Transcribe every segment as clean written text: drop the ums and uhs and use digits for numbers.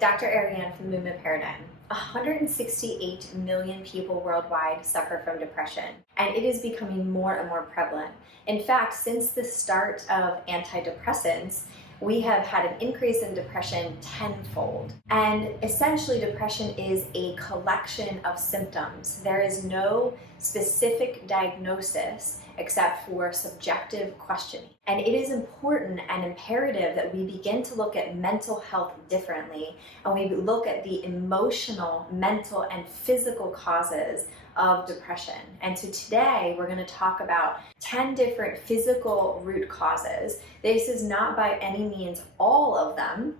Dr. Ariane from the Movement Paradigm. 168 million people worldwide suffer from depression, and it is becoming more and more prevalent. In fact, since the start of antidepressants, we have had an increase in depression tenfold. And essentially, depression is a collection of symptoms. There is no specific diagnosis except for subjective questioning. And it is important and imperative that we begin to look at mental health differently, and we look at the emotional, mental, and physical causes of depression. And so today we're going to talk about 10 different physical root causes. This is not by any means all of them,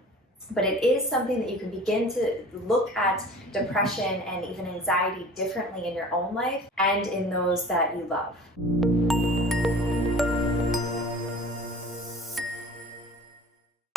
but it is something that you can begin to look at depression and even anxiety differently in your own life and in those that you love.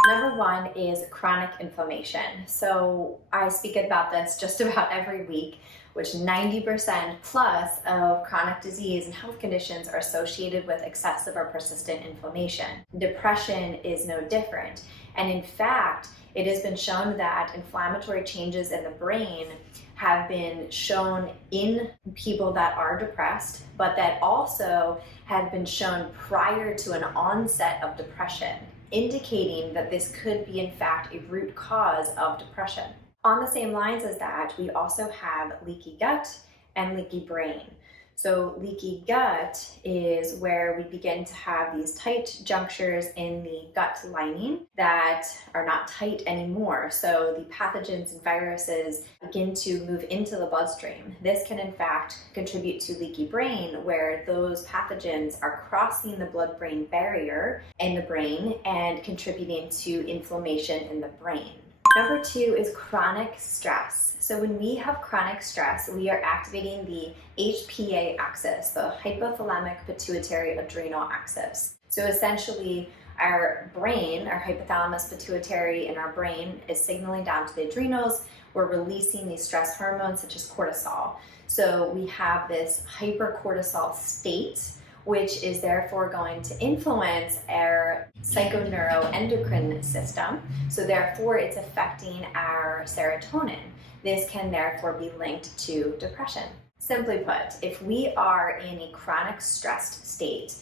Number one is chronic inflammation. So I speak about this just about every week, which 90% plus of chronic disease and health conditions are associated with excessive or persistent inflammation. Depression is no different. And in fact, it has been shown that inflammatory changes in the brain have been shown in people that are depressed, but that also have been shown prior to an onset of depression, indicating that this could be in fact a root cause of depression. On the same lines as that, we also have leaky gut and leaky brain. So leaky gut is where we begin to have these tight junctures in the gut lining that are not tight anymore. So the pathogens and viruses begin to move into the bloodstream. This can in fact contribute to leaky brain, where those pathogens are crossing the blood-brain barrier in the brain and contributing to inflammation in the brain. Number two is chronic stress. So when we have chronic stress, we are activating the HPA axis, the hypothalamic pituitary adrenal axis. So essentially, our brain, our hypothalamus pituitary in our brain is signaling down to the adrenals. We're releasing these stress hormones such as cortisol. So we have this hypercortisol state, which is therefore going to influence our psychoneuroendocrine system. So therefore, it's affecting our serotonin. This can therefore be linked to depression. Simply put, if we are in a chronic stressed state,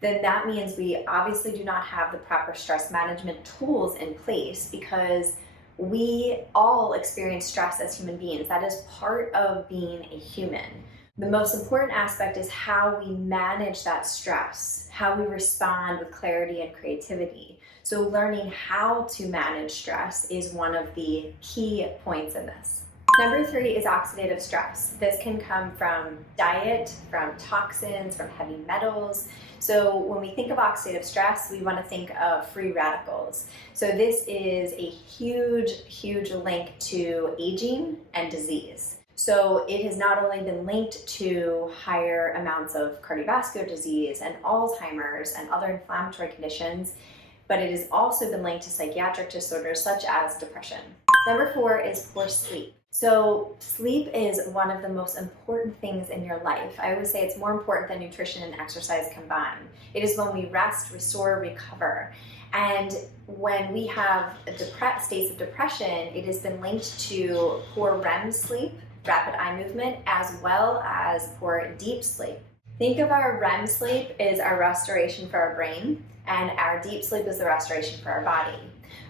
then that means we obviously do not have the proper stress management tools in place, because we all experience stress as human beings. That is part of being a human. The most important aspect is how we manage that stress, how we respond with clarity and creativity. So learning how to manage stress is one of the key points in this. Number three is oxidative stress. This can come from diet, from toxins, from heavy metals. So when we think of oxidative stress, we want to think of free radicals. So this is a huge link to aging and disease. So it has not only been linked to higher amounts of cardiovascular disease and Alzheimer's and other inflammatory conditions, but it has also been linked to psychiatric disorders such as depression. Number four is poor sleep. So sleep is one of the most important things in your life. I always say it's more important than nutrition and exercise combined. It is when we rest, restore, recover. And when we have states of depression, it has been linked to poor REM sleep, rapid eye movement, as well as poor deep sleep. Think of our REM sleep as our restoration for our brain, and our deep sleep is the restoration for our body.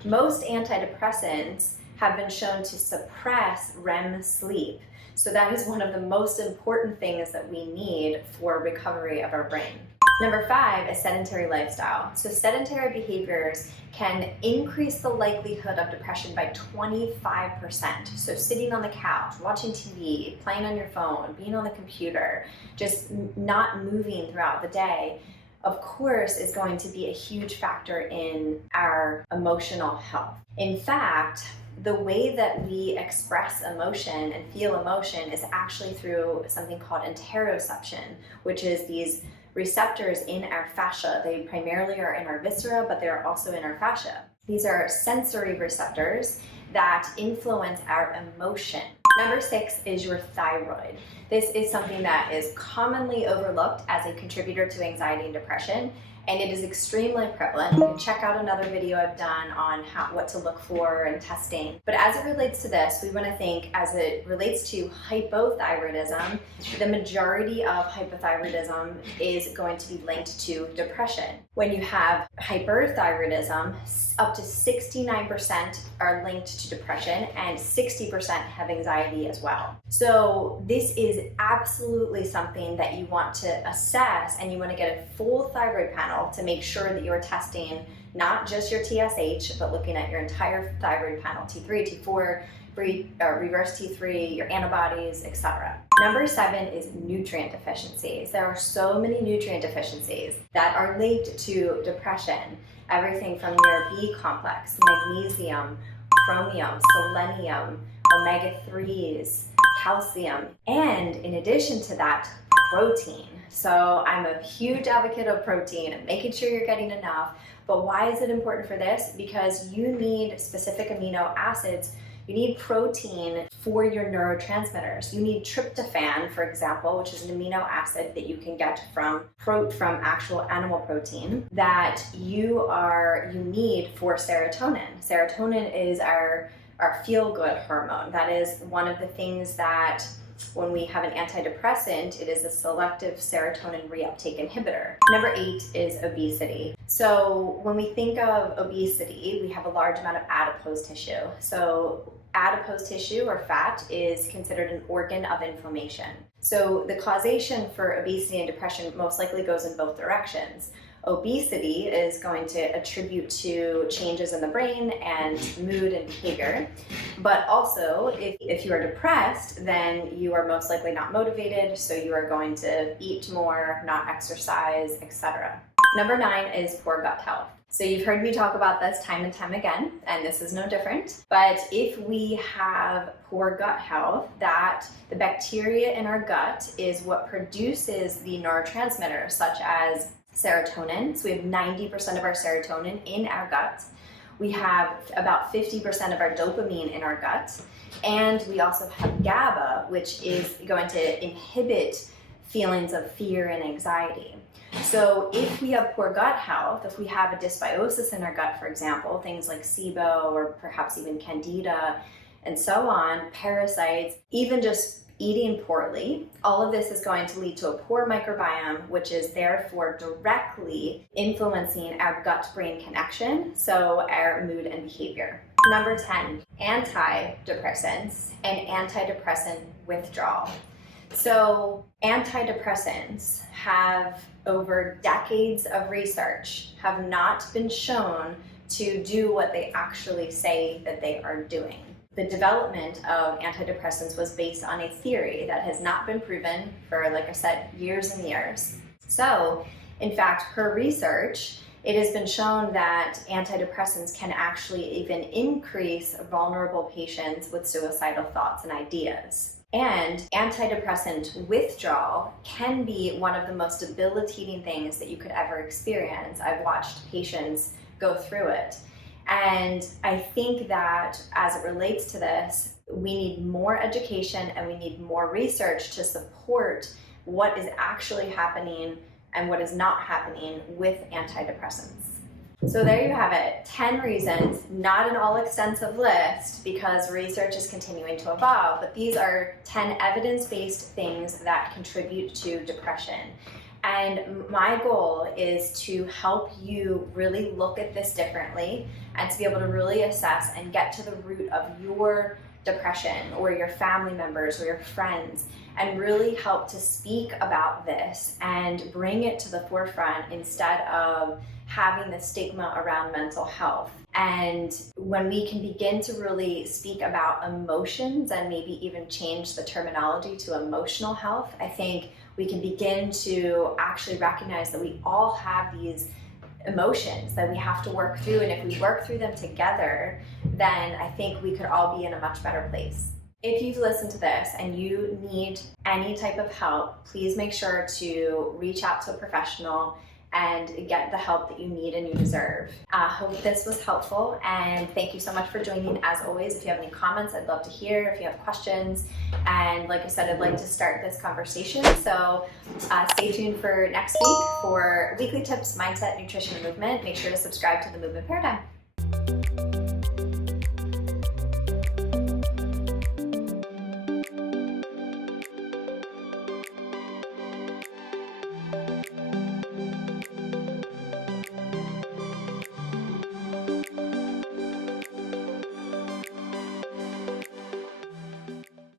Most antidepressants have been shown to suppress REM sleep. So that is one of the most important things that we need for recovery of our brain. Number five is sedentary lifestyle. So sedentary behaviors can increase the likelihood of depression by 25%. So sitting on the couch, watching TV, playing on your phone, being on the computer, just not moving throughout the day, of course, is going to be a huge factor in our emotional health. In fact, the way that we express emotion and feel emotion is actually through something called interoception, which is these receptors in our fascia. They primarily are in our viscera, but they're also in our fascia. These are sensory receptors that influence our emotion. Number six is your thyroid. This is something that is commonly overlooked as a contributor to anxiety and depression, and it is extremely prevalent. You can check out another video I've done on what to look for and testing. But as it relates to this, we want to think as it relates to hypothyroidism, the majority of hypothyroidism is going to be linked to depression. When you have hyperthyroidism, up to 69% are linked to depression and 60% have anxiety as well. So this is absolutely something that you want to assess, and you want to get a full thyroid panel to make sure that you're testing not just your TSH, but looking at your entire thyroid panel, T3, T4, reverse T3, your antibodies, etc. Number 7 is nutrient deficiencies. There are so many nutrient deficiencies that are linked to depression. Everything from your B complex, magnesium, chromium, selenium, omega-3s, calcium, and in addition to that, protein. So I'm a huge advocate of protein and making sure you're getting enough. But why is it important for this? Because you need specific amino acids. You need protein for your neurotransmitters. You need tryptophan, for example, which is an amino acid that you can get from actual animal protein that you need for serotonin. Serotonin is our feel-good hormone. That is one of the things that when we have an antidepressant, it is a selective serotonin reuptake inhibitor. Number 8 is obesity. So when we think of obesity, we have a large amount of adipose tissue. So adipose tissue or fat is considered an organ of inflammation. So the causation for obesity and depression most likely goes in both directions. Obesity is going to attribute to changes in the brain and mood and behavior. But also, if you are depressed, then you are most likely not motivated, so you are going to eat more, not exercise, etc. Number 9 is poor gut health. So you've heard me talk about this time and time again, and this is no different. But if we have poor gut health, that the bacteria in our gut is what produces the neurotransmitters such as serotonin. So we have 90% of our serotonin in our gut. We have about 50% of our dopamine in our gut. And we also have GABA, which is going to inhibit feelings of fear and anxiety. So if we have poor gut health, if we have a dysbiosis in our gut, for example, things like SIBO or perhaps even Candida and so on, parasites, even just eating poorly, all of this is going to lead to a poor microbiome, which is therefore directly influencing our gut-brain connection, so our mood and behavior. Number 10, antidepressants and antidepressant withdrawal. So antidepressants have, over decades of research, have not been shown to do what they actually say that they are doing. The development of antidepressants was based on a theory that has not been proven for, like I said, years and years. So, in fact, per research, it has been shown that antidepressants can actually even increase vulnerable patients with suicidal thoughts and ideas. And antidepressant withdrawal can be one of the most debilitating things that you could ever experience. I've watched patients go through it. And I think that as it relates to this, we need more education and we need more research to support what is actually happening and what is not happening with antidepressants. So there you have it, 10 reasons, not an all-extensive list because research is continuing to evolve, but these are 10 evidence-based things that contribute to depression. And my goal is to help you really look at this differently and to be able to really assess and get to the root of your depression or your family members or your friends and really help to speak about this and bring it to the forefront instead of having the stigma around mental health. And when we can begin to really speak about emotions and maybe even change the terminology to emotional health, I think we can begin to actually recognize that we all have these emotions that we have to work through. And if we work through them together, then I think we could all be in a much better place. If you've listened to this and you need any type of help, please make sure to reach out to a professional and get the help that you need and you deserve. I hope this was helpful, and thank you so much for joining. As always, if you have any comments, I'd love to hear. If you have questions, and like I said, I'd like to start this conversation. So stay tuned for next week for weekly tips, mindset, nutrition, and movement. Make sure to subscribe to the Movement Paradigm.